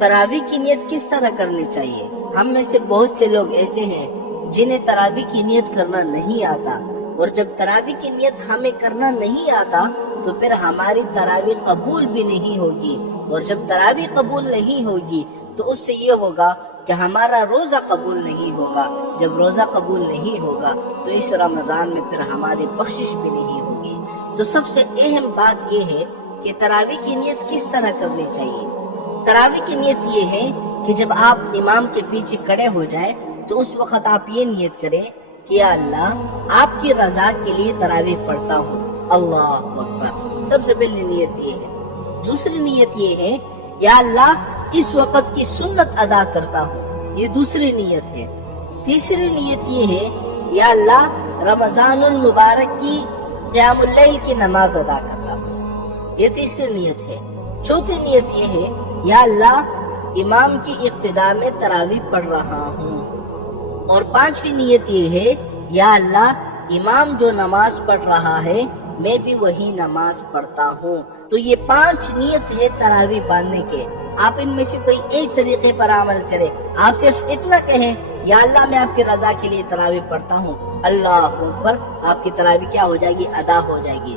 تراویح کی نیت کس طرح کرنی چاہیے؟ ہم میں سے بہت سے لوگ ایسے ہیں جنہیں تراویح کی نیت کرنا نہیں آتا، اور جب تراویح کی نیت ہمیں کرنا نہیں آتا تو پھر ہماری تراویح قبول بھی نہیں ہوگی، اور جب تراویح قبول نہیں ہوگی تو اس سے یہ ہوگا کہ ہمارا روزہ قبول نہیں ہوگا، جب روزہ قبول نہیں ہوگا تو اس رمضان میں پھر ہماری بخشش بھی نہیں ہوگی۔ تو سب سے اہم بات یہ ہے کہ تراویح کی نیت کس طرح کرنی چاہیے۔ تراویح کی نیت یہ ہے کہ جب آپ امام کے پیچھے کھڑے ہو جائیں تو اس وقت آپ یہ نیت کریں کہ یا اللہ آپ کی رضا کے لیے تراویح پڑھتا ہوں، اللہ اکبر۔ سب سے پہلی نیت یہ ہے۔ دوسری نیت یہ ہے یا اللہ اس وقت کی سنت ادا کرتا ہوں، یہ دوسری نیت ہے۔ تیسری نیت یہ ہے یا اللہ رمضان المبارک کی قیام اللیل کی نماز ادا کرتا ہوں، یہ تیسری نیت ہے۔ چوتھی نیت یہ ہے یا اللہ امام کی اقتداء میں تراویح پڑھ رہا ہوں، اور پانچویں نیت یہ ہے یا اللہ امام جو نماز پڑھ رہا ہے میں بھی وہی نماز پڑھتا ہوں۔ تو یہ 5 نیت ہے تراویح پڑھنے کے۔ آپ ان میں سے کوئی ایک طریقے پر عمل کریں۔ آپ صرف اتنا کہیں یا اللہ میں آپ کی رضا کے لیے تراویح پڑھتا ہوں، اللہ اکبر، آپ کی تراویح کیا ہو جائے گی؟ ادا ہو جائے گی۔